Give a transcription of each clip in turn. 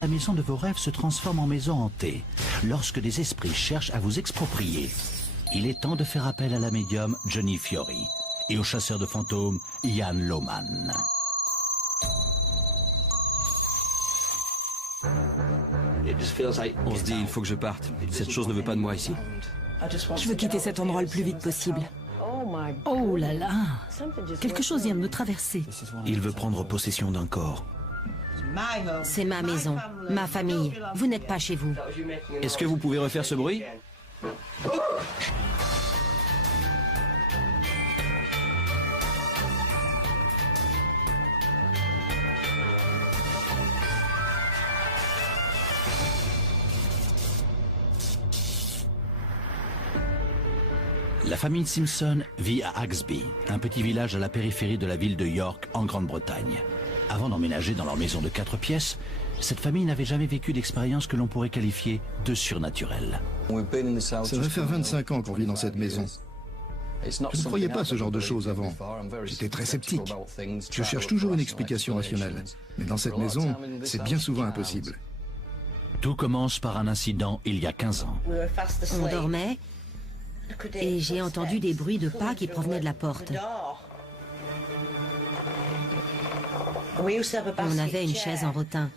La maison de vos rêves se transforme en maison hantée, lorsque des esprits cherchent à vous exproprier. Il est temps de faire appel à la médium Johnny Fiori et au chasseur de fantômes Ian Lohman. On se dit, il faut que je parte. Cette chose ne veut pas de moi ici. Je veux quitter cet endroit le plus vite possible. Oh là là! Quelque chose vient de me traverser. Il veut prendre possession d'un corps. C'est ma maison, ma famille. Vous n'êtes pas chez vous. Est-ce que vous pouvez refaire ce bruit? La famille Simpson vit à Axby, un petit village à la périphérie de la ville de York, en Grande-Bretagne. Avant d'emménager dans leur maison de 4 pièces, cette famille n'avait jamais vécu d'expérience que l'on pourrait qualifier de surnaturelle. Ça va faire 25 ans qu'on vit dans cette maison. Je ne croyais pas à ce genre de choses avant. J'étais très sceptique. Je cherche toujours une explication rationnelle. Mais dans cette maison, c'est bien souvent impossible. Tout commence par un incident il y a 15 ans. On dormait et j'ai entendu des bruits de pas qui provenaient de la porte. On avait une chaise en rotin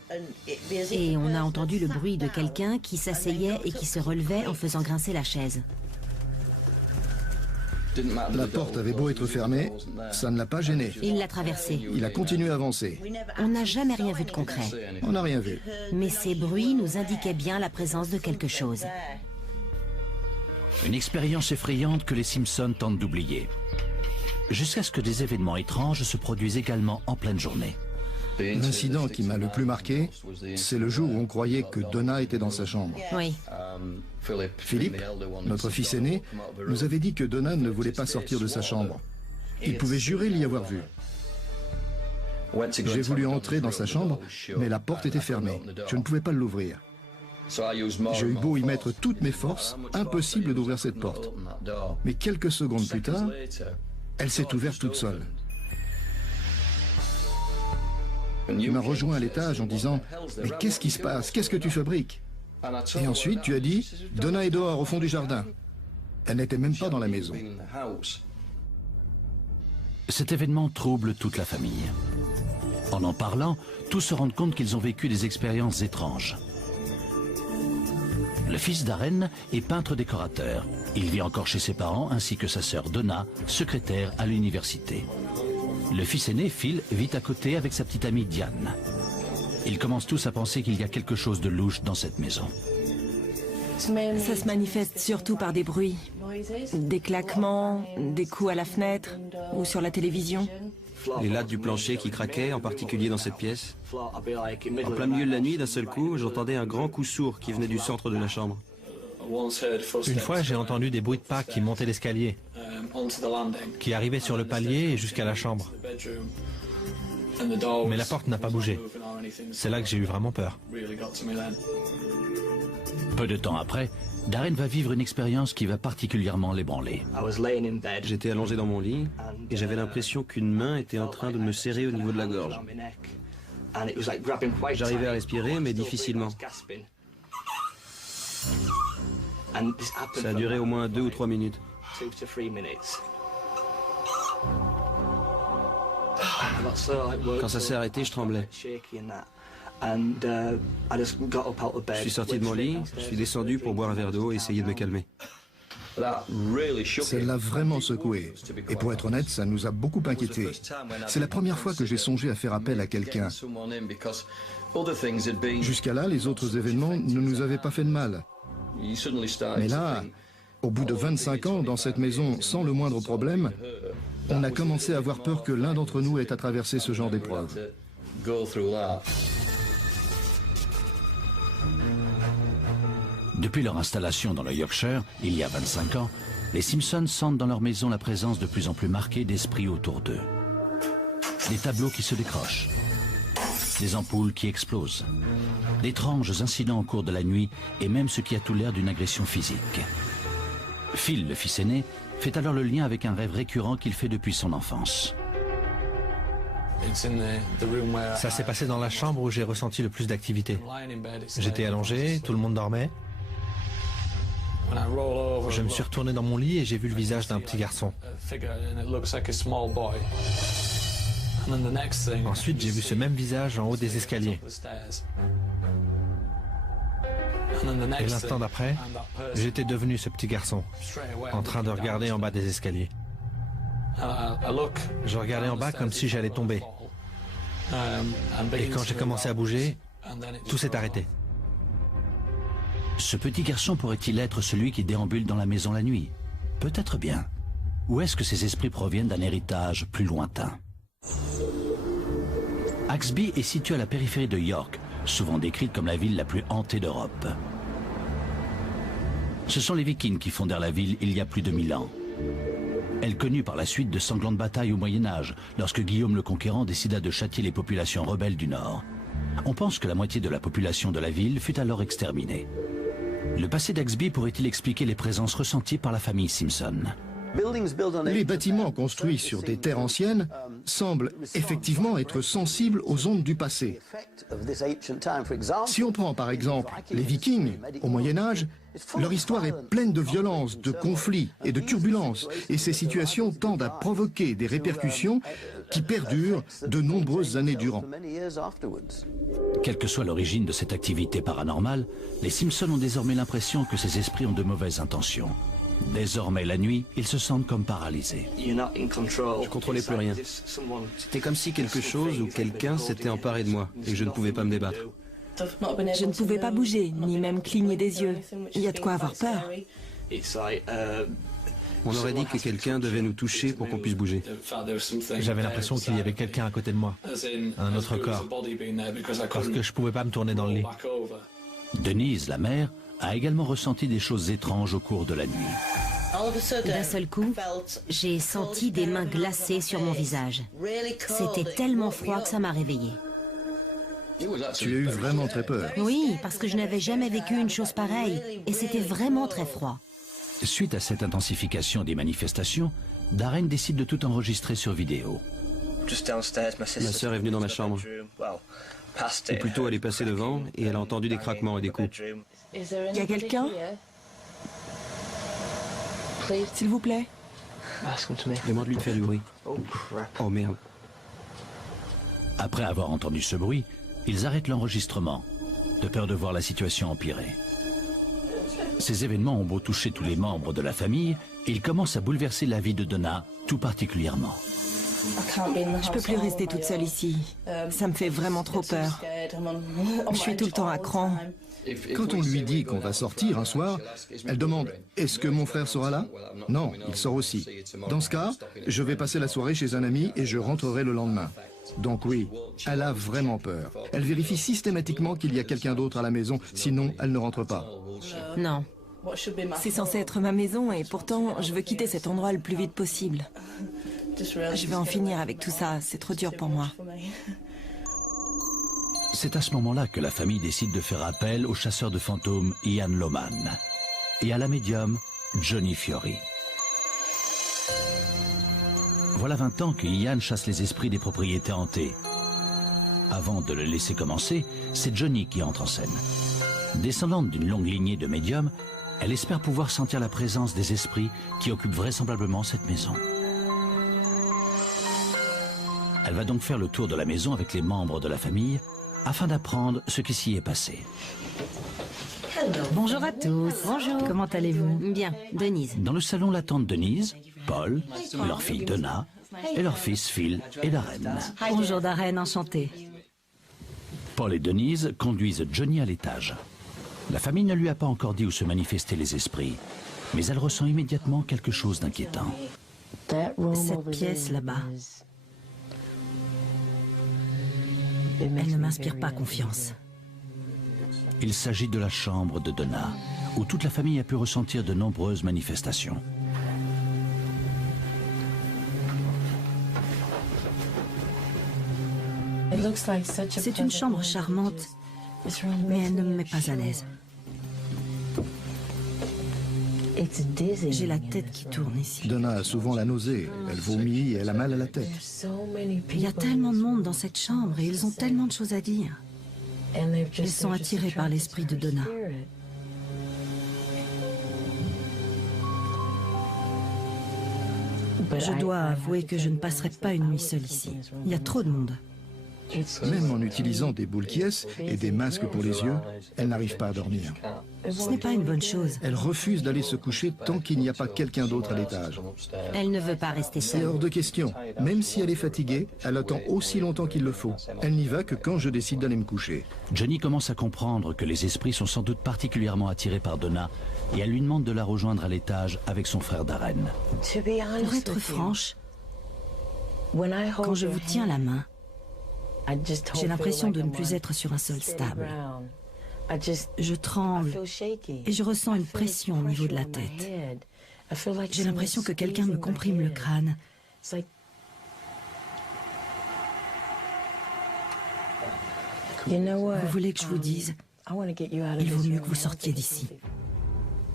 et on a entendu le bruit de quelqu'un qui s'asseyait et qui se relevait en faisant grincer la chaise. La porte avait beau être fermée, ça ne l'a pas gêné. Il l'a traversée. Il a continué à avancer. On n'a jamais rien vu de concret. On n'a rien vu. Mais ces bruits nous indiquaient bien la présence de quelque chose. Une expérience effrayante que les Simpsons tentent d'oublier. Jusqu'à ce que des événements étranges se produisent également en pleine journée. L'incident qui m'a le plus marqué, c'est le jour où on croyait que Donna était dans sa chambre. Oui. Philippe, notre fils aîné, nous avait dit que Donna ne voulait pas sortir de sa chambre. Il pouvait jurer l'y avoir vue. J'ai voulu entrer dans sa chambre, mais la porte était fermée. Je ne pouvais pas l'ouvrir. J'ai eu beau y mettre toutes mes forces, impossible d'ouvrir cette porte. Mais quelques secondes plus tard, elle s'est ouverte toute seule. Tu m'as rejoint à l'étage en disant « Mais qu'est-ce qui se passe? Qu'est-ce que tu fabriques ?» Et ensuite, tu as dit « Donna est dehors, au fond du jardin. » Elle n'était même pas dans la maison. Cet événement trouble toute la famille. En parlant, tous se rendent compte qu'ils ont vécu des expériences étranges. Le fils Darren est peintre-décorateur. Il vit encore chez ses parents ainsi que sa sœur Donna, secrétaire à l'université. Le fils aîné, Phil, vit à côté avec sa petite amie Diane. Ils commencent tous à penser qu'il y a quelque chose de louche dans cette maison. Ça se manifeste surtout par des bruits. Des claquements, des coups à la fenêtre ou sur la télévision. Les lattes du plancher qui craquaient, en particulier dans cette pièce. En plein milieu de la nuit, d'un seul coup, j'entendais un grand coup sourd qui venait du centre de la chambre. Une fois, j'ai entendu des bruits de pas qui montaient l'escalier, qui arrivaient sur le palier et jusqu'à la chambre. Mais la porte n'a pas bougé. C'est là que j'ai eu vraiment peur. Peu de temps après, Darren va vivre une expérience qui va particulièrement l'ébranler. J'étais allongé dans mon lit et j'avais l'impression qu'une main était en train de me serrer au niveau de la gorge. J'arrivais à respirer, mais difficilement. Ça a duré au moins 2 ou 3 minutes. Quand ça s'est arrêté, je tremblais. Je suis sorti de mon lit, je suis descendu pour boire un verre d'eau et essayer de me calmer. Ça l'a vraiment secoué. Et pour être honnête, ça nous a beaucoup inquiétés. C'est la première fois que j'ai songé à faire appel à quelqu'un. Jusqu'à là, les autres événements ne nous avaient pas fait de mal. Mais là, au bout de 25 ans, dans cette maison, sans le moindre problème, on a commencé à avoir peur que l'un d'entre nous ait à traverser ce genre d'épreuve. Depuis leur installation dans le Yorkshire, il y a 25 ans, les Simpsons sentent dans leur maison la présence de plus en plus marquée d'esprits autour d'eux. Des tableaux qui se décrochent, des ampoules qui explosent, d'étranges incidents au cours de la nuit et même ce qui a tout l'air d'une agression physique. Phil, le fils aîné, fait alors le lien avec un rêve récurrent qu'il fait depuis son enfance. Ça s'est passé dans la chambre où j'ai ressenti le plus d'activité. J'étais allongé, tout le monde dormait. Je me suis retourné dans mon lit et j'ai vu le visage d'un petit garçon. Ensuite, j'ai vu ce même visage en haut des escaliers. Et l'instant d'après, j'étais devenu ce petit garçon, en train de regarder en bas des escaliers. Je regardais en bas comme si j'allais tomber. Et quand j'ai commencé à bouger, tout s'est arrêté. Ce petit garçon pourrait-il être celui qui déambule dans la maison la nuit? Peut-être bien. Ou est-ce que ces esprits proviennent d'un héritage plus lointain? Axby est située à la périphérie de York, souvent décrite comme la ville la plus hantée d'Europe. Ce sont les Vikings qui fondèrent la ville il y a plus de 1000 ans. Elle connut par la suite de sanglantes batailles au Moyen-Âge, lorsque Guillaume le Conquérant décida de châtier les populations rebelles du Nord. On pense que la moitié de la population de la ville fut alors exterminée. Le passé d'Axby pourrait-il expliquer les présences ressenties par la famille Simpson? Les bâtiments construits sur des terres anciennes semblent effectivement être sensibles aux ondes du passé. Si on prend par exemple les Vikings au Moyen-Âge, leur histoire est pleine de violence, de conflits et de turbulences, et ces situations tendent à provoquer des répercussions qui perdurent de nombreuses années durant. Quelle que soit l'origine de cette activité paranormale, les Simpson ont désormais l'impression que ces esprits ont de mauvaises intentions. Désormais, la nuit, ils se sentent comme paralysés. Je contrôlais plus rien. C'était comme si quelque chose ou quelqu'un s'était emparé de moi et je ne pouvais pas me débattre. Je ne pouvais pas bouger, ni même cligner des yeux. Il y a de quoi avoir peur. On aurait dit que quelqu'un devait nous toucher pour qu'on puisse bouger. J'avais l'impression qu'il y avait quelqu'un à côté de moi, un autre corps, parce que je ne pouvais pas me tourner dans le lit. Denise, la mère, a également ressenti des choses étranges au cours de la nuit. D'un seul coup, j'ai senti des mains glacées sur mon visage. C'était tellement froid que ça m'a réveillée. Tu as eu vraiment très peur. Oui, parce que je n'avais jamais vécu une chose pareille, et c'était vraiment très froid. Suite à cette intensification des manifestations, Darren décide de tout enregistrer sur vidéo. Ma sœur est venue dans ma chambre. Ou plutôt, elle est passée devant et elle a entendu des craquements et des coups. Il y a quelqu'un? S'il vous plaît. Demande lui de faire du bruit. Oh merde. Après avoir entendu ce bruit, ils arrêtent l'enregistrement, de peur de voir la situation empirer. Ces événements ont beau toucher tous les membres de la famille, ils commencent à bouleverser la vie de Donna, tout particulièrement. Je peux plus rester toute seule ici. Ça me fait vraiment trop peur. Je suis tout le temps à cran. Quand on lui dit qu'on va sortir un soir, elle demande « Est-ce que mon frère sera là ?» Non, il sort aussi. Dans ce cas, je vais passer la soirée chez un ami et je rentrerai le lendemain. Donc oui, elle a vraiment peur. Elle vérifie systématiquement qu'il y a quelqu'un d'autre à la maison, sinon elle ne rentre pas. Non. C'est censé être ma maison et pourtant je veux quitter cet endroit le plus vite possible. Je vais en finir avec tout ça, c'est trop dur pour moi. C'est à ce moment-là que la famille décide de faire appel au chasseur de fantômes Ian Loman et à la médium Johnny Fiori. Voilà 20 ans que Ian chasse les esprits des propriétés hantées. Avant de le laisser commencer, c'est Johnny qui entre en scène. Descendante d'une longue lignée de médiums, elle espère pouvoir sentir la présence des esprits qui occupent vraisemblablement cette maison. Elle va donc faire le tour de la maison avec les membres de la famille afin d'apprendre ce qui s'y est passé. Bonjour à tous. Bonjour. Comment allez-vous? Bien, Denise. Dans le salon l'attendent Denise, Paul, leur fille Donna et leur fils Phil et Darren. Bonjour Darren, enchanté. Paul et Denise conduisent Johnny à l'étage. La famille ne lui a pas encore dit où se manifestaient les esprits, mais elle ressent immédiatement quelque chose d'inquiétant. Cette pièce là-bas, elle ne m'inspire pas confiance. Il s'agit de la chambre de Donna, où toute la famille a pu ressentir de nombreuses manifestations. C'est une chambre charmante, mais elle ne me met pas à l'aise. J'ai la tête qui tourne ici. Donna a souvent la nausée, elle vomit et elle a mal à la tête. Il y a tellement de monde dans cette chambre et ils ont tellement de choses à dire. Ils sont attirés par l'esprit de Donna. Je dois avouer que je ne passerai pas une nuit seule ici. Il y a trop de monde. Même en utilisant des boules qui-ess et des masques pour les yeux, elle n'arrive pas à dormir. Ce n'est pas une bonne chose. Elle refuse d'aller se coucher tant qu'il n'y a pas quelqu'un d'autre à l'étage. Elle ne veut pas rester C'est seule. hors de question. Même si elle est fatiguée, elle attend aussi longtemps qu'il le faut. Elle n'y va que quand je décide d'aller me coucher. Johnny commence à comprendre que les esprits sont sans doute particulièrement attirés par Donna et elle lui demande de la rejoindre à l'étage avec son frère Darren. Pour être franche, quand je vous tiens la main, j'ai l'impression de ne plus être sur un sol stable. Je tremble et je ressens une pression au niveau de la tête. J'ai l'impression que quelqu'un me comprime le crâne. Vous voulez que je vous dise, il vaut mieux que vous sortiez d'ici.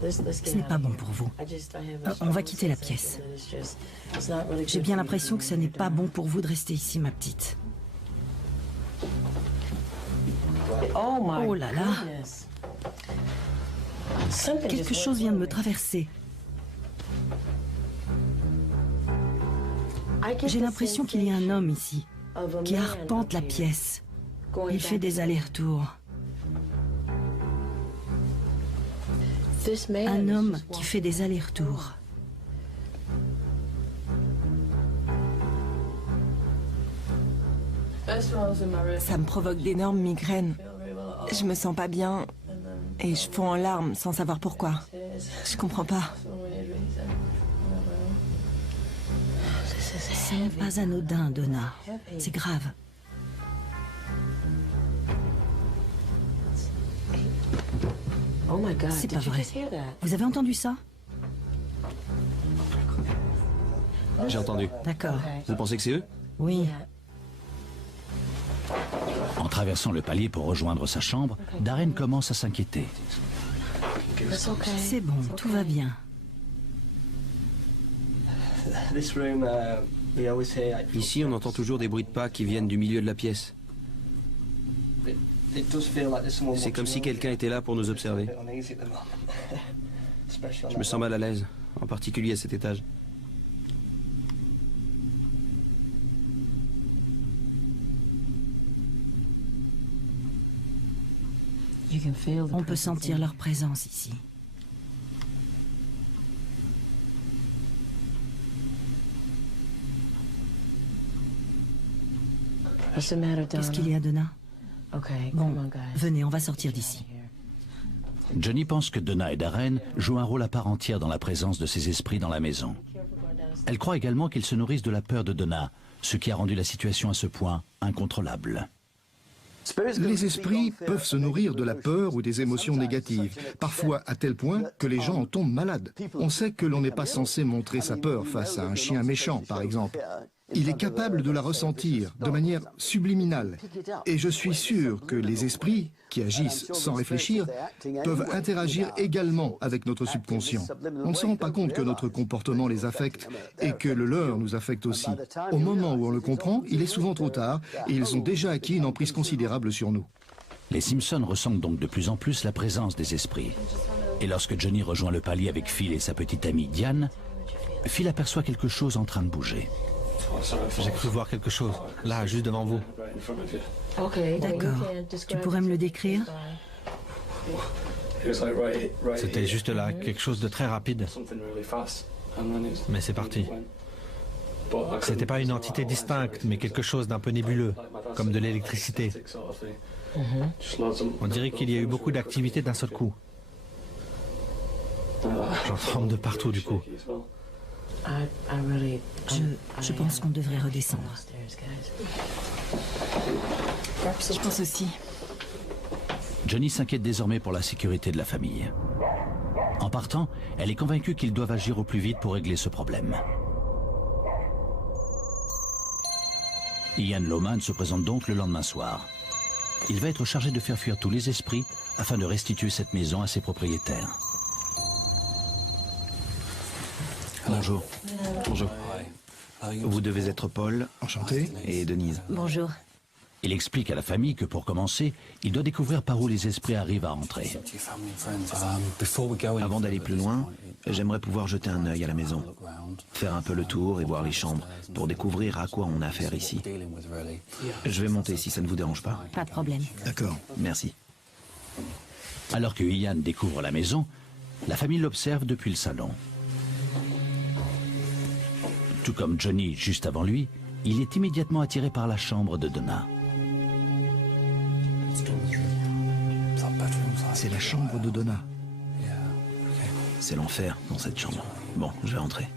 Ce n'est pas bon pour vous. On va quitter la pièce. J'ai bien l'impression que ce n'est pas bon pour vous de rester ici, ma petite. Oh là là! Quelque chose vient de me traverser. J'ai l'impression qu'il y a un homme ici, qui arpente la pièce. Il fait des allers-retours. Un homme qui fait des allers-retours. Ça me provoque d'énormes migraines. Je me sens pas bien et je fonds en larmes sans savoir pourquoi. Je comprends pas. Ce n'est pas anodin, Donna. C'est grave. C'est pas vrai. Vous avez entendu ça? J'ai entendu. D'accord. Vous pensez que c'est eux? Oui. En traversant le palier pour rejoindre sa chambre, Darren commence à s'inquiéter. C'est bon, tout va bien. Ici, on entend toujours des bruits de pas qui viennent du milieu de la pièce. C'est comme si quelqu'un était là pour nous observer. Je me sens mal à l'aise, en particulier à cet étage. On peut sentir leur présence ici. Qu'est-ce qu'il y a, Donna? Bon, venez, on va sortir d'ici. Johnny pense que Donna et Darren jouent un rôle à part entière dans la présence de ces esprits dans la maison. Elle croit également qu'ils se nourrissent de la peur de Donna, ce qui a rendu la situation à ce point incontrôlable. Les esprits peuvent se nourrir de la peur ou des émotions négatives, parfois à tel point que les gens en tombent malades. On sait que l'on n'est pas censé montrer sa peur face à un chien méchant, par exemple. Il est capable de la ressentir de manière subliminale. Et je suis sûr que les esprits, qui agissent sans réfléchir, peuvent interagir également avec notre subconscient. On ne se rend pas compte que notre comportement les affecte et que le leur nous affecte aussi. Au moment où on le comprend, il est souvent trop tard et ils ont déjà acquis une emprise considérable sur nous. Les Simpsons ressentent donc de plus en plus la présence des esprits. Et lorsque Johnny rejoint le palier avec Phil et sa petite amie Diane, Phil aperçoit quelque chose en train de bouger. J'ai cru voir quelque chose, là, juste devant vous. D'accord. Tu pourrais me le décrire? C'était juste là, quelque chose de très rapide. Mais c'est parti. C'était pas une entité distincte, mais quelque chose d'un peu nébuleux, comme de l'électricité. On dirait qu'il y a eu beaucoup d'activité d'un seul coup. J'en tremble de partout du coup. Je pense qu'on devrait redescendre. Je pense aussi. Johnny s'inquiète désormais pour la sécurité de la famille. En partant, elle est convaincue qu'ils doivent agir au plus vite pour régler ce problème. Ian Lohman se présente donc le lendemain soir. Il va être chargé de faire fuir tous les esprits afin de restituer cette maison à ses propriétaires. Bonjour. Bonjour. Vous devez être Paul. Enchanté. Et Denise. Bonjour. Il explique à la famille que pour commencer, il doit découvrir par où les esprits arrivent à entrer. Avant d'aller plus loin, j'aimerais pouvoir jeter un œil à la maison, faire un peu le tour et voir les chambres, pour découvrir à quoi on a affaire ici. Je vais monter si ça ne vous dérange pas. Pas de problème. D'accord. Merci. Alors que Ian découvre la maison, la famille l'observe depuis le salon. Tout comme Johnny juste avant lui, il est immédiatement attiré par la chambre de Donna. C'est la chambre de Donna. C'est l'enfer dans cette chambre. Bon, je vais entrer.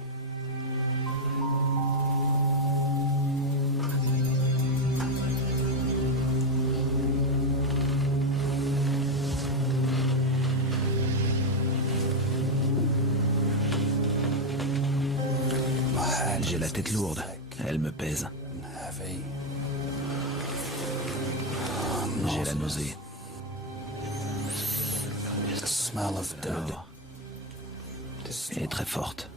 J'ai la tête lourde, elle me pèse. J'ai la nausée. L'odeur est très forte.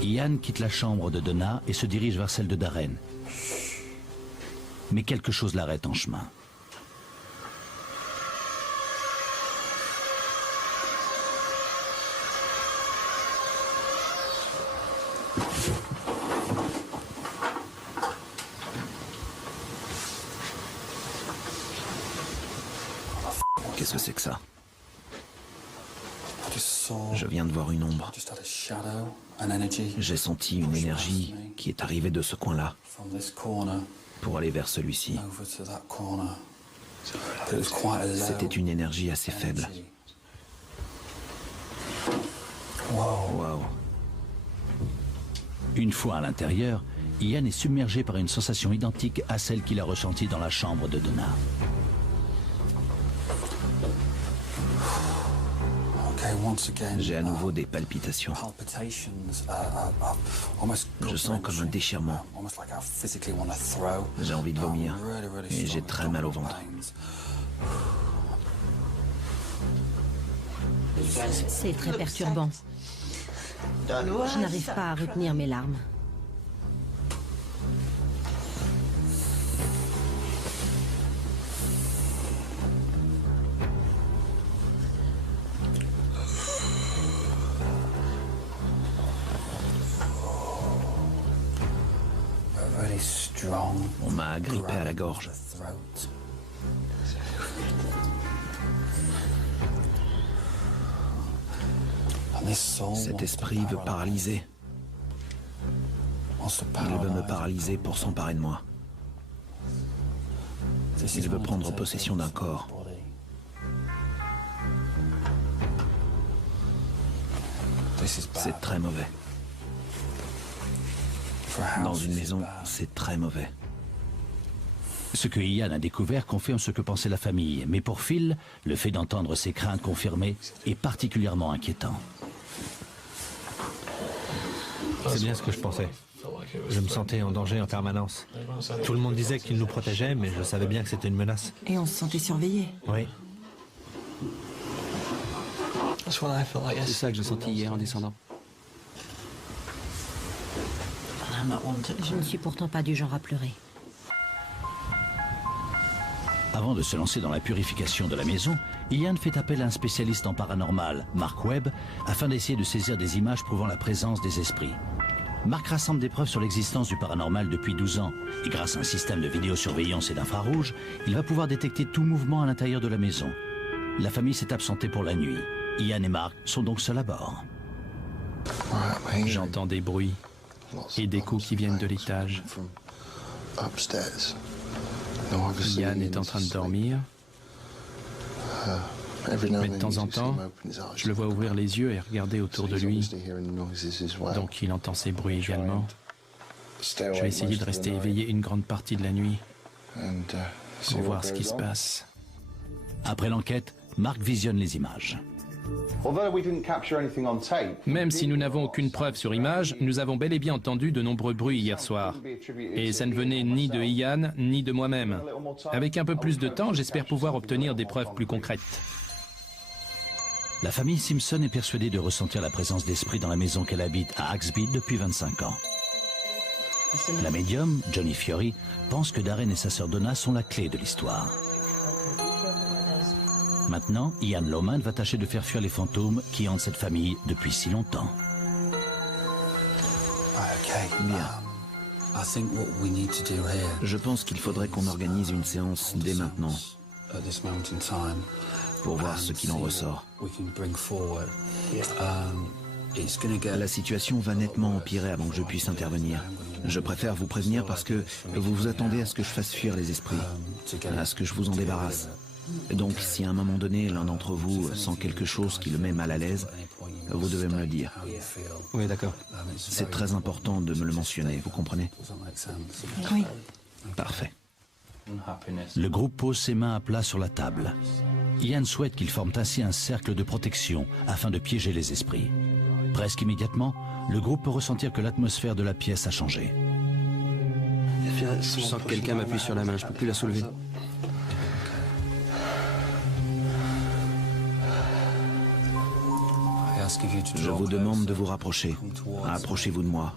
Ian quitte la chambre de Donna et se dirige vers celle de Darren. Mais quelque chose l'arrête en chemin. Qu'est-ce que c'est que ça? Je viens de voir une ombre. J'ai senti une énergie qui est arrivée de ce coin-là pour aller vers celui-ci. C'était une énergie assez faible. Waouh. Une fois à l'intérieur, Ian est submergé par une sensation identique à celle qu'il a ressentie dans la chambre de Donna. J'ai à nouveau des palpitations. Je sens comme un déchirement. J'ai envie de vomir et j'ai très mal au ventre. C'est très perturbant. Je n'arrive pas à retenir mes larmes. On m'a agrippé à la gorge. Cet esprit veut paralyser. Il veut me paralyser pour s'emparer de moi. Il veut prendre possession d'un corps. C'est très mauvais. Dans une maison, c'est très mauvais. Ce que Ian a découvert confirme ce que pensait la famille, mais pour Phil, le fait d'entendre ses craintes confirmées est particulièrement inquiétant. C'est bien ce que je pensais. Je me sentais en danger en permanence. Tout le monde disait qu'il nous protégeait, mais je savais bien que c'était une menace. Et on se sentait surveillé. Oui. C'est ça que j'ai senti hier en descendant. Je ne suis pourtant pas du genre à pleurer. Avant de se lancer dans la purification de la maison, Ian fait appel à un spécialiste en paranormal, Mark Webb, afin d'essayer de saisir des images prouvant la présence des esprits. Mark rassemble des preuves sur l'existence du paranormal depuis 12 ans, et grâce à un système de vidéosurveillance et d'infrarouge, il va pouvoir détecter tout mouvement à l'intérieur de la maison. La famille s'est absentée pour la nuit. Ian et Mark sont donc seuls à bord. J'entends des bruits et des coups qui viennent de l'étage. Ian est en train de dormir. Mais de temps en temps, je le vois ouvrir les yeux et regarder autour de lui. Donc il entend ces bruits également. Je vais essayer de rester éveillé une grande partie de la nuit pour voir ce qui se passe. Après l'enquête, Mark visionne les images. Même si nous n'avons aucune preuve sur image, nous avons bel et bien entendu de nombreux bruits hier soir. Et ça ne venait ni de Ian, ni de moi-même. Avec un peu plus de temps, j'espère pouvoir obtenir des preuves plus concrètes. La famille Simpson est persuadée de ressentir la présence d'esprit dans la maison qu'elle habite à Axby depuis 25 ans. La médium, Johnny Fiori, pense que Darren et sa sœur Donna sont la clé de l'histoire. Maintenant, Ian Lohman va tâcher de faire fuir les fantômes qui hantent cette famille depuis si longtemps. Bien. Je pense qu'il faudrait qu'on organise une séance dès maintenant pour voir ce qu'il en ressort. La situation va nettement empirer avant que je puisse intervenir. Je préfère vous prévenir parce que vous vous attendez à ce que je fasse fuir les esprits, à ce que je vous en débarrasse. Donc, si à un moment donné, l'un d'entre vous sent quelque chose qui le met mal à l'aise, vous devez me le dire. Oui, d'accord. C'est très important de me le mentionner, vous comprenez? Oui. Parfait. Le groupe pose ses mains à plat sur la table. Ian souhaite qu'ils forment ainsi un cercle de protection afin de piéger les esprits. Presque immédiatement, le groupe peut ressentir que l'atmosphère de la pièce a changé. Je sens que quelqu'un m'appuie sur la main, je ne peux plus la soulever. Je vous demande de vous rapprocher. Approchez-vous de moi.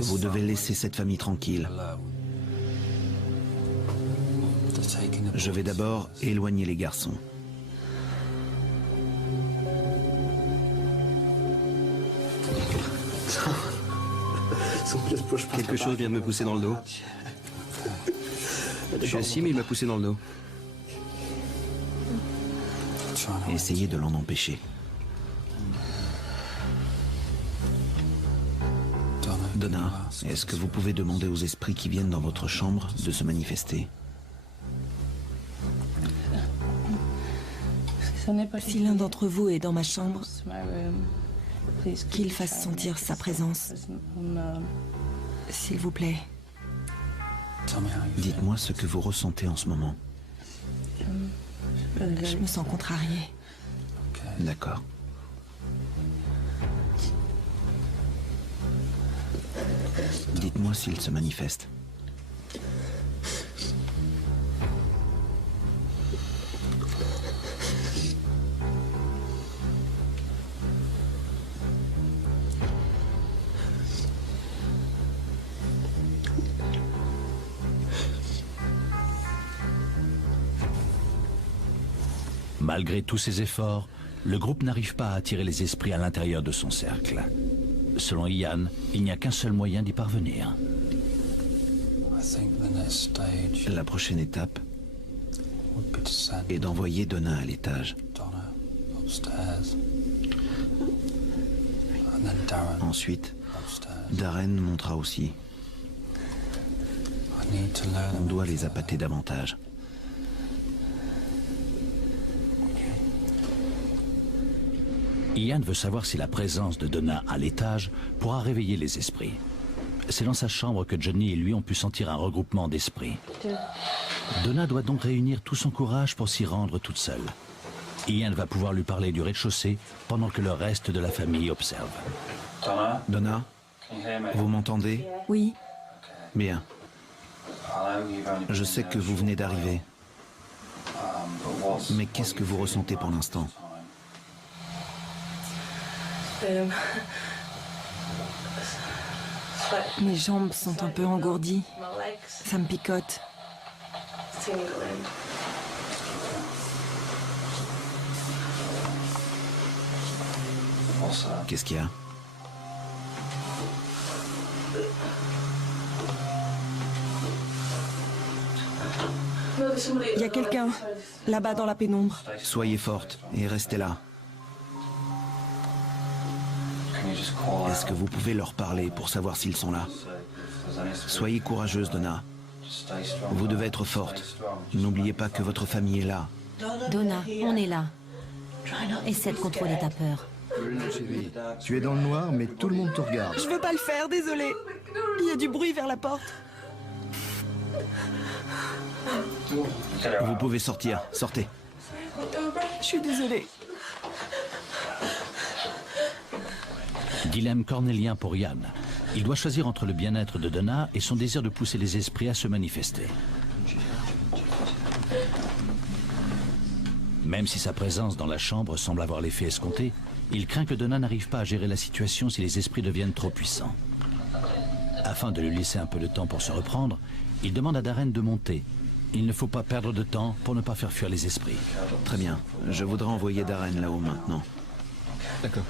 Vous devez laisser cette famille tranquille. Je vais d'abord éloigner les garçons. Quelque chose vient de me pousser dans le dos. Je suis assis, mais il m'a poussé dans le dos. Essayez de l'en empêcher. Donna, est-ce que vous pouvez demander aux esprits qui viennent dans votre chambre de se manifester? Si l'un d'entre vous est dans ma chambre, qu'il fasse sentir sa présence. S'il vous plaît. Dites-moi ce que vous ressentez en ce moment. Je me sens contrariée. D'accord. Dites-moi s'il se manifeste. Malgré tous ses efforts, le groupe n'arrive pas à attirer les esprits à l'intérieur de son cercle. Selon Ian, il n'y a qu'un seul moyen d'y parvenir. La prochaine étape est d'envoyer Donna à l'étage. Ensuite, Darren montera aussi. On doit les appâter davantage. Ian veut savoir si la présence de Donna à l'étage pourra réveiller les esprits. C'est dans sa chambre que Johnny et lui ont pu sentir un regroupement d'esprits. Donna doit donc réunir tout son courage pour s'y rendre toute seule. Ian va pouvoir lui parler du rez-de-chaussée pendant que le reste de la famille observe. Donna, vous m'entendez? Oui. Bien. Je sais que vous venez d'arriver. Mais qu'est-ce que vous ressentez pour l'instant? Mes jambes sont un peu engourdies. Ça me picote. Qu'est-ce qu'il y a? Il y a quelqu'un là-bas dans la pénombre. Soyez forte et restez là. Est-ce que vous pouvez leur parler pour savoir s'ils sont là? Soyez courageuse, Donna. Vous devez être forte. N'oubliez pas que votre famille est là. Donna, on est là. Essaie de contrôler ta peur. Chérie, tu es dans le noir, mais tout le monde te regarde. Je veux pas le faire, désolé. Il y a du bruit vers la porte. Vous pouvez sortir. Sortez. Je suis désolée. Dilemme cornélien pour Yann. Il doit choisir entre le bien-être de Donna et son désir de pousser les esprits à se manifester. Même si sa présence dans la chambre semble avoir l'effet escompté, il craint que Donna n'arrive pas à gérer la situation si les esprits deviennent trop puissants. Afin de lui laisser un peu de temps pour se reprendre, il demande à Darren de monter. Il ne faut pas perdre de temps pour ne pas faire fuir les esprits. Très bien. Je voudrais envoyer Darren là-haut maintenant. D'accord.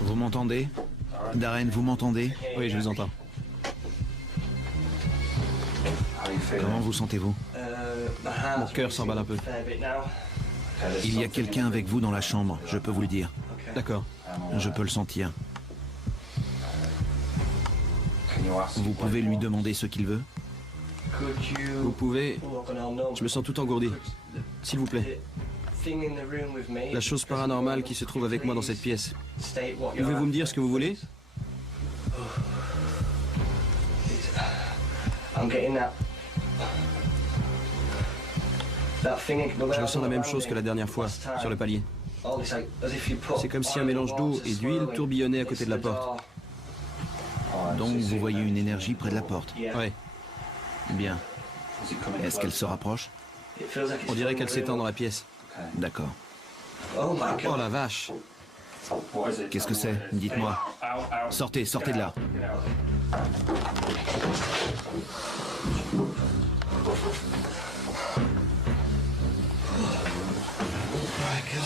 Vous m'entendez? Darren, vous m'entendez? Oui, je vous entends. Comment vous sentez-vous? Mon cœur s'emballe un peu. Il y a quelqu'un avec vous dans la chambre, je peux vous le dire. D'accord. Je peux le sentir. Vous pouvez lui demander ce qu'il veut? Vous pouvez... Je me sens tout engourdi. S'il vous plaît. La chose paranormale qui se trouve avec moi dans cette pièce. Pouvez-vous me dire ce que vous voulez? Je ressens la même chose que la dernière fois, sur le palier. C'est comme si un mélange d'eau et d'huile tourbillonnait à côté de la porte. Donc vous voyez une énergie près de la porte? Oui. Bien. Est-ce qu'elle se rapproche? On dirait qu'elle s'étend dans la pièce. D'accord. Oh la vache! Qu'est-ce que c'est? Dites-moi. Sortez, sortez de là.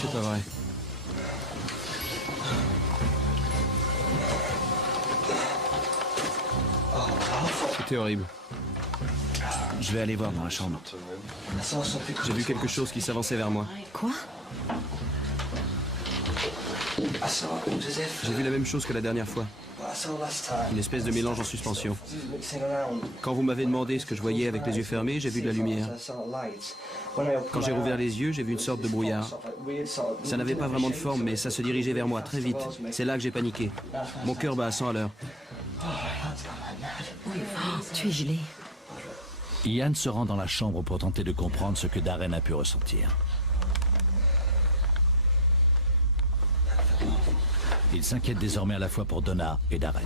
C'est pas vrai. C'était horrible. Je vais aller voir dans la chambre. J'ai vu quelque chose qui s'avançait vers moi. Quoi? J'ai vu la même chose que la dernière fois. Une espèce de mélange en suspension. Quand vous m'avez demandé ce que je voyais avec les yeux fermés, j'ai vu de la lumière. Quand j'ai rouvert les yeux, j'ai vu une sorte de brouillard. Ça n'avait pas vraiment de forme, mais ça se dirigeait vers moi très vite. C'est là que j'ai paniqué. Mon cœur bat à 100 à l'heure. Tu es gelé. Ian se rend dans la chambre pour tenter de comprendre ce que Darren a pu ressentir. Il s'inquiète désormais à la fois pour Donna et Darren.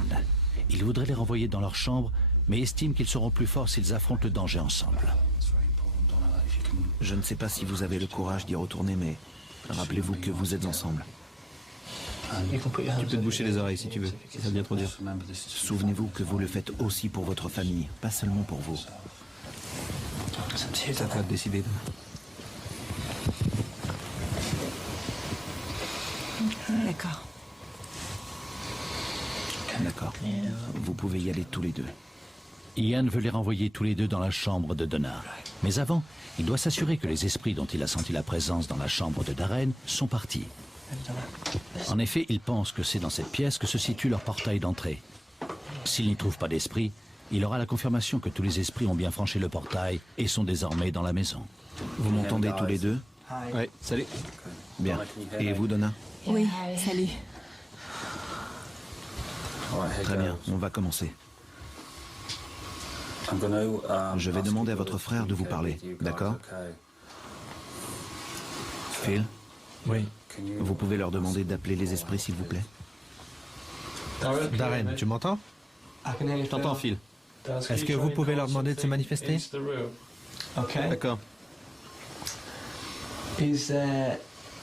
Il voudrait les renvoyer dans leur chambre, mais estime qu'ils seront plus forts s'ils affrontent le danger ensemble. Je ne sais pas si vous avez le courage d'y retourner, mais rappelez-vous que vous êtes ensemble. Tu peux te boucher les oreilles si tu veux, si ça devient trop dur. Souvenez-vous que vous le faites aussi pour votre famille, pas seulement pour vous. C'est à toi de décider. D'accord. D'accord. Vous pouvez y aller tous les deux. Ian veut les renvoyer tous les deux dans la chambre de Donna. Mais avant, il doit s'assurer que les esprits dont il a senti la présence dans la chambre de Darren sont partis. En effet, il pense que c'est dans cette pièce que se situe leur portail d'entrée. S'il n'y trouve pas d'esprit, il aura la confirmation que tous les esprits ont bien franchi le portail et sont désormais dans la maison. Vous m'entendez tous les deux? Oui, salut. Bien. Et vous, Donna? Oui, salut. Très bien, on va commencer. Je vais demander à votre frère de vous parler, d'accord? Phil? Oui. Vous pouvez leur demander d'appeler les esprits, s'il vous plaît? Darren, tu m'entends? Je t'entends, Phil. Est-ce que vous pouvez leur demander de se manifester? D'accord.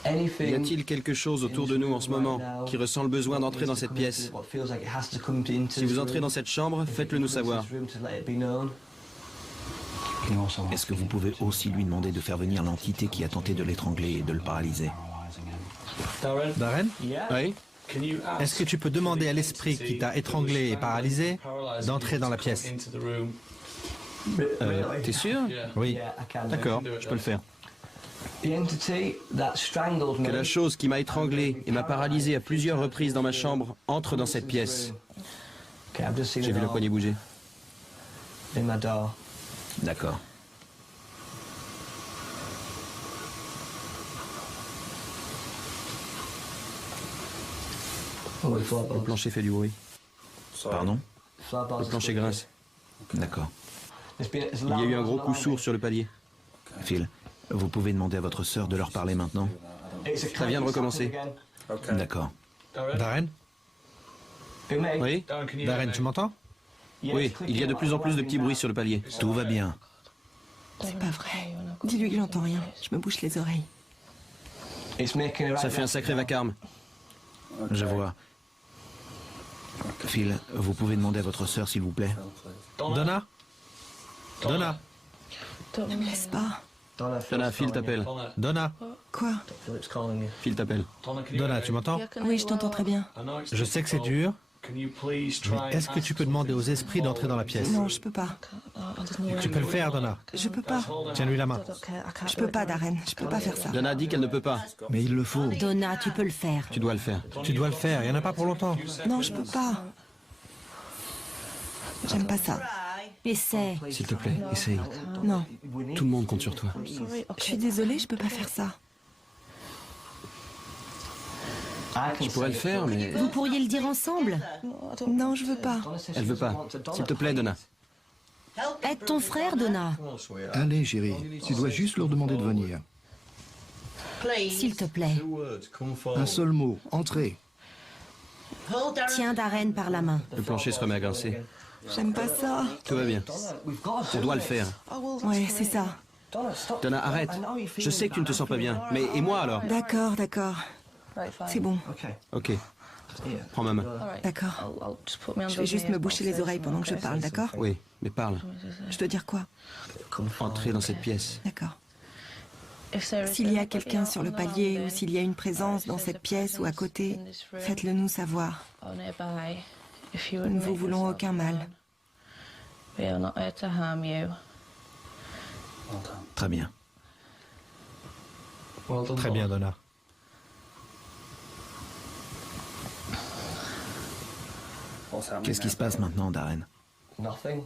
Y a-t-il quelque chose autour de nous en ce moment qui ressent le besoin d'entrer dans cette pièce? Si vous entrez dans cette chambre, faites-le nous savoir. Est-ce que vous pouvez aussi lui demander de faire venir l'entité qui a tenté de l'étrangler et de le paralyser? Darren? Oui? Est-ce que tu peux demander à l'esprit qui t'a étranglé et paralysé d'entrer dans la pièce? T'es sûr? Oui. D'accord, je peux le faire. Que la chose qui m'a étranglé et m'a paralysé à plusieurs reprises dans ma chambre entre dans cette pièce. J'ai vu le poignet bouger. D'accord. Le plancher fait du bruit. Pardon? Le plancher grince. D'accord. Il y a eu un gros coup sourd sur le palier. Phil, vous pouvez demander à votre sœur de leur parler maintenant? Ça vient de recommencer. D'accord. Darren? Oui? Darren, tu m'entends? Oui, il y a de plus en plus de petits bruits sur le palier. Tout va bien. C'est pas vrai. Dis-lui que j'entends rien. Je me bouche les oreilles. Ça fait un sacré vacarme. Je vois. Phil, vous pouvez demander à votre sœur, s'il vous plaît? Donna? Donna? Ne me laisse pas. Donna, Phil t'appelle. Donna? Quoi? Phil t'appelle. Donna, tu m'entends? Oui, je t'entends très bien. Je sais que c'est dur, mais est-ce que tu peux demander aux esprits d'entrer dans la pièce? Non, je peux pas. Tu peux le faire, Donna. Je peux pas. Tiens-lui la main. Je peux pas, Darren. Je peux pas faire ça. Donna dit qu'elle ne peut pas. Mais il le faut. Donna, tu peux le faire. Tu dois le faire. Tu dois le faire, il n'y en a pas pour longtemps. Non, je peux pas. J'aime pas ça. Essaie. S'il te plaît, essaye. Non. Tout le monde compte sur toi. Je suis désolée, je peux pas faire ça. Je pourrais le faire, mais Vous pourriez le dire ensemble. Non, je veux pas. elle veut pas. S'il te plaît, Donna. Aide ton frère, Donna. Allez, chérie, tu dois juste leur demander de venir. S'il te plaît. Un seul mot, entrez. Tiens Darren par la main. Le plancher se remet à grincer. J'aime pas ça. Tout va bien. On doit le faire. Ouais, c'est ça. Donna, arrête. Je sais que tu ne te sens pas bien. Mais et moi alors? D'accord, d'accord. C'est bon. Ok. Prends ma main. D'accord. Je vais juste me boucher les oreilles pendant que je parle, d'accord? Oui, mais parle. Je dois dire quoi? Entrez dans cette pièce. D'accord. S'il y a quelqu'un sur le palier ou s'il y a une présence dans cette pièce ou à côté, faites-le nous savoir. Nous ne vous voulons aucun mal. Très bien. Très bien, Donna. Qu'est-ce qui se passe maintenant, Darren?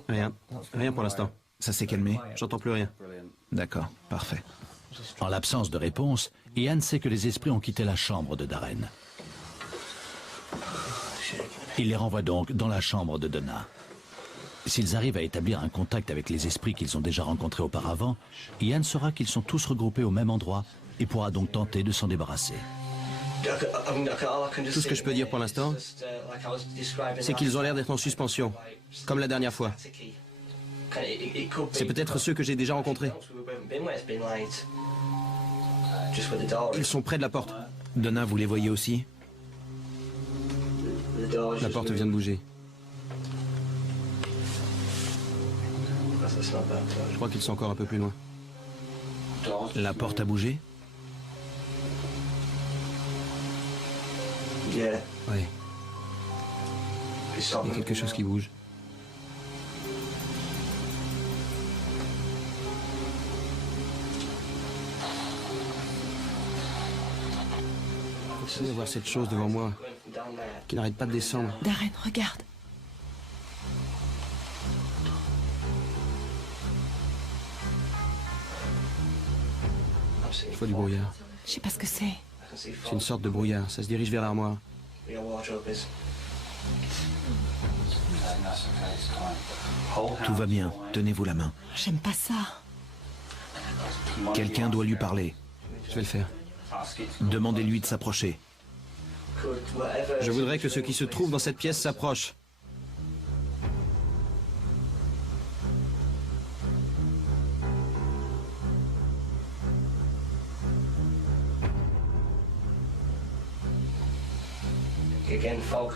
Rien. Rien pour l'instant. Ça s'est calmé? J'entends plus rien. D'accord, parfait. En l'absence de réponse, Ian sait que les esprits ont quitté la chambre de Darren. Il les renvoie donc dans la chambre de Donna. S'ils arrivent à établir un contact avec les esprits qu'ils ont déjà rencontrés auparavant, Ian saura qu'ils sont tous regroupés au même endroit et pourra donc tenter de s'en débarrasser. Tout ce que je peux dire pour l'instant, c'est qu'ils ont l'air d'être en suspension, comme la dernière fois. C'est peut-être ceux que j'ai déjà rencontrés. Ils sont près de la porte. Donna, vous les voyez aussi? La porte vient de bouger. Je crois qu'ils sont encore un peu plus loin. La porte a bougé? Oui. Il y a quelque chose qui bouge. Je vais voir cette chose devant moi qui n'arrête pas de descendre. Darren, regarde. Je vois du brouillard. Je sais pas ce que c'est. C'est une sorte de brouillard. Ça se dirige vers l'armoire. Tout va bien, tenez-vous la main. J'aime pas ça. Quelqu'un doit lui parler. Je vais le faire. Demandez-lui de s'approcher. Je voudrais que ceux qui se trouvent dans cette pièce s'approchent.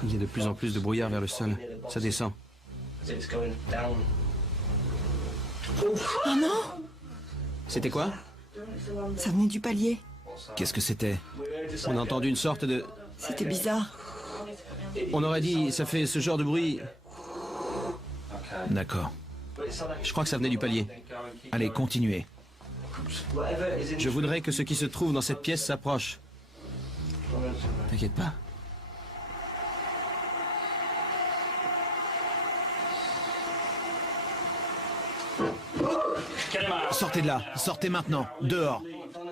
Il y a de plus en plus de brouillard vers le sol. Ça descend. Oh non! C'était quoi? Ça venait du palier. Qu'est-ce que c'était? On a entendu une sorte de... C'était bizarre. On aurait dit, ça fait ce genre de bruit. D'accord. Je crois que ça venait du palier. Allez, continuez. Je voudrais que ce qui se trouve dans cette pièce s'approche. T'inquiète pas. Sortez de là, sortez maintenant, dehors.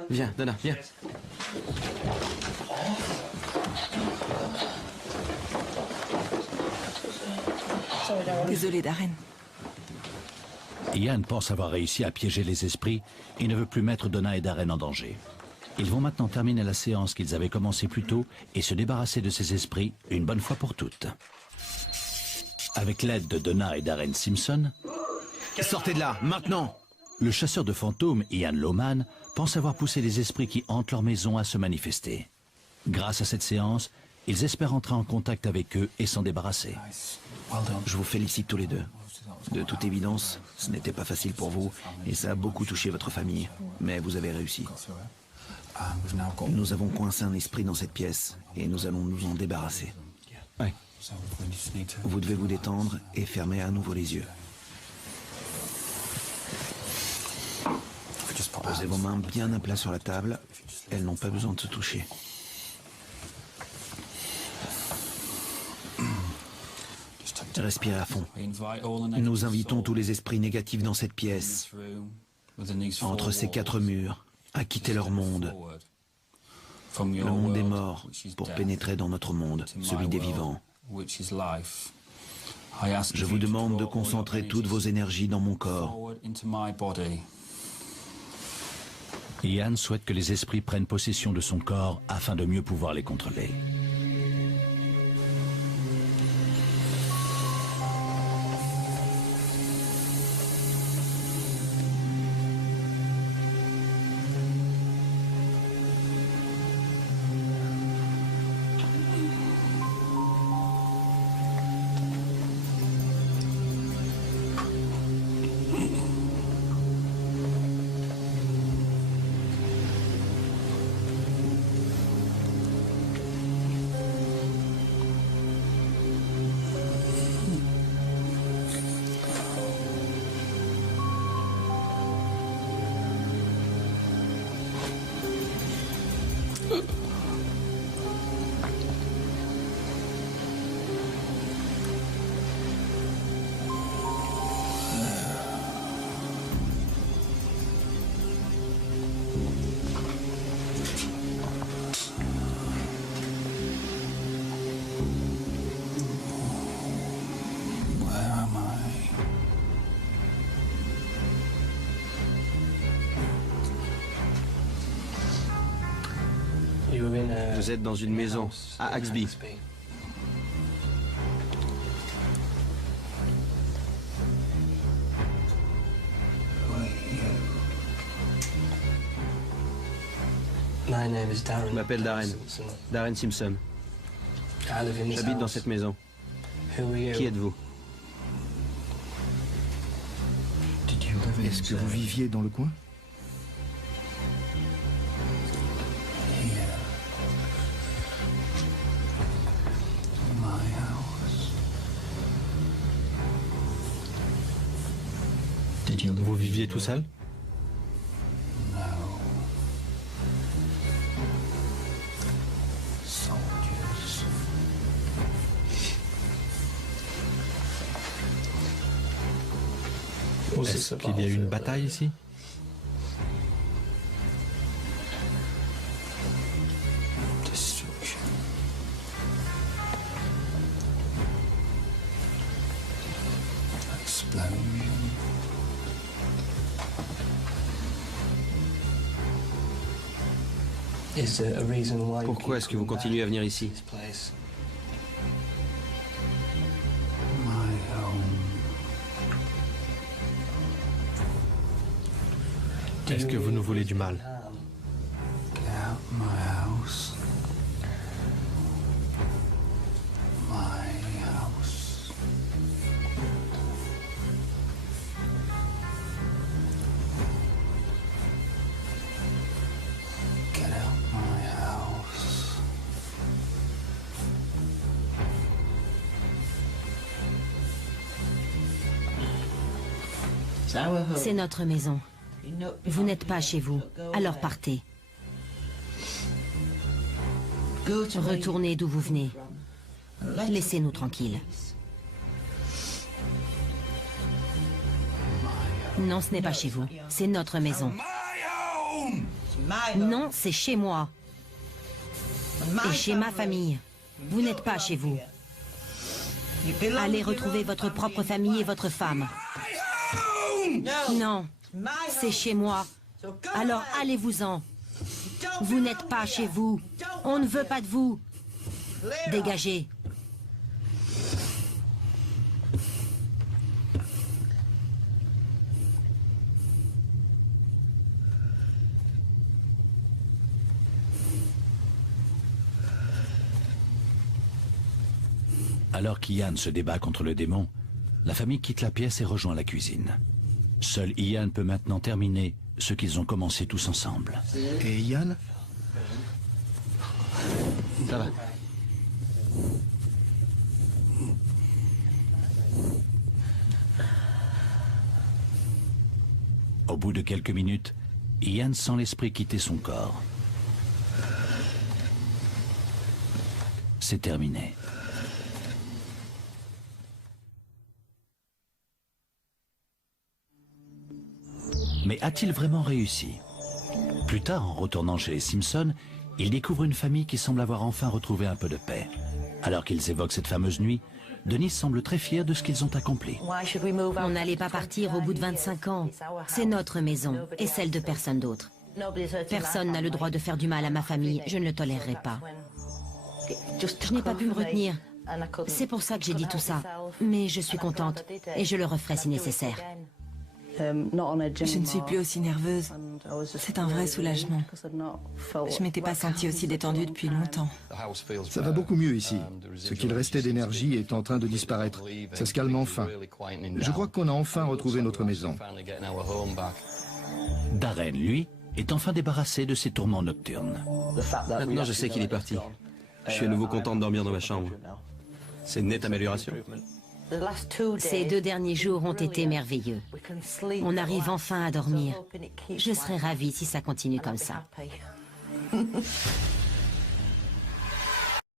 Viens, Donna, viens. Désolée, Darren. Ian pense avoir réussi à piéger les esprits et ne veut plus mettre Donna et Darren en danger. Ils vont maintenant terminer la séance qu'ils avaient commencée plus tôt et se débarrasser de ces esprits une bonne fois pour toutes. Avec l'aide de Donna et Darren Simpson, Sortez de là, maintenant. le chasseur de fantômes, Ian Lohman, pense avoir poussé les esprits qui hantent leur maison à se manifester. Grâce à cette séance, ils espèrent entrer en contact avec eux et s'en débarrasser. Je vous félicite tous les deux. De toute évidence, ce n'était pas facile pour vous et ça a beaucoup touché votre famille, mais vous avez réussi. Nous avons coincé un esprit dans cette pièce et nous allons nous en débarrasser. Ouais. Vous devez vous détendre et fermer à nouveau les yeux. Posez vos mains bien à plat sur la table. Elles n'ont pas besoin de se toucher. Respirez à fond. Nous invitons tous les esprits négatifs dans cette pièce, entre ces 4 murs, à quitter leur monde. Le monde des morts, pour pénétrer dans notre monde, celui des vivants. Je vous demande de concentrer toutes vos énergies dans mon corps. Ian souhaite que les esprits prennent possession de son corps afin de mieux pouvoir les contrôler. Vous êtes dans une maison à Axby. Je m'appelle Darren. Darren Simpson. J'habite dans cette maison. Qui êtes-vous? Est-ce que vous viviez dans le coin? Vous viviez tout seul? Est-ce qu'il y a eu une bataille ici? Pourquoi est-ce que vous continuez à venir ici? Est-ce que vous nous voulez du mal? C'est notre maison. Vous n'êtes pas chez vous, alors partez. Retournez d'où vous venez. Laissez-nous tranquilles. Non, ce n'est pas chez vous. C'est notre maison. Non, c'est chez moi. Et chez ma famille. Vous n'êtes pas chez vous. Allez retrouver votre propre famille et votre femme. Non, c'est chez moi. Alors allez-vous-en. Vous n'êtes pas chez vous. On ne veut pas de vous. Dégagez. Alors qu'Ian se débat contre le démon, la famille quitte la pièce et rejoint la cuisine. Seul Ian peut maintenant terminer ce qu'ils ont commencé tous ensemble. Et Ian? Ça va. Au bout de quelques minutes, Ian sent l'esprit quitter son corps. C'est terminé. Mais a-t-il vraiment réussi? Plus tard, en retournant chez les Simpson, il découvre une famille qui semble avoir enfin retrouvé un peu de paix. Alors qu'ils évoquent cette fameuse nuit, Denise semble très fière de ce qu'ils ont accompli. On n'allait pas partir au bout de 25 ans. C'est notre maison et celle de personne d'autre. Personne n'a le droit de faire du mal à ma famille. Je ne le tolérerai pas. Je n'ai pas pu me retenir. C'est pour ça que j'ai dit tout ça. Mais je suis contente et je le referai si nécessaire. Je ne suis plus aussi nerveuse. C'est un vrai soulagement. Je m'étais pas sentie aussi détendue depuis longtemps. Ça va beaucoup mieux ici. Ce qu'il restait d'énergie est en train de disparaître. Ça se calme enfin. Je crois qu'on a enfin retrouvé notre maison. Darren, lui, est enfin débarrassé de ses tourments nocturnes. Maintenant, je sais qu'il est parti. Je suis à nouveau content de dormir dans ma chambre. C'est une nette amélioration. Ces 2 derniers jours ont été merveilleux. On arrive enfin à dormir. Je serai ravie si ça continue comme ça.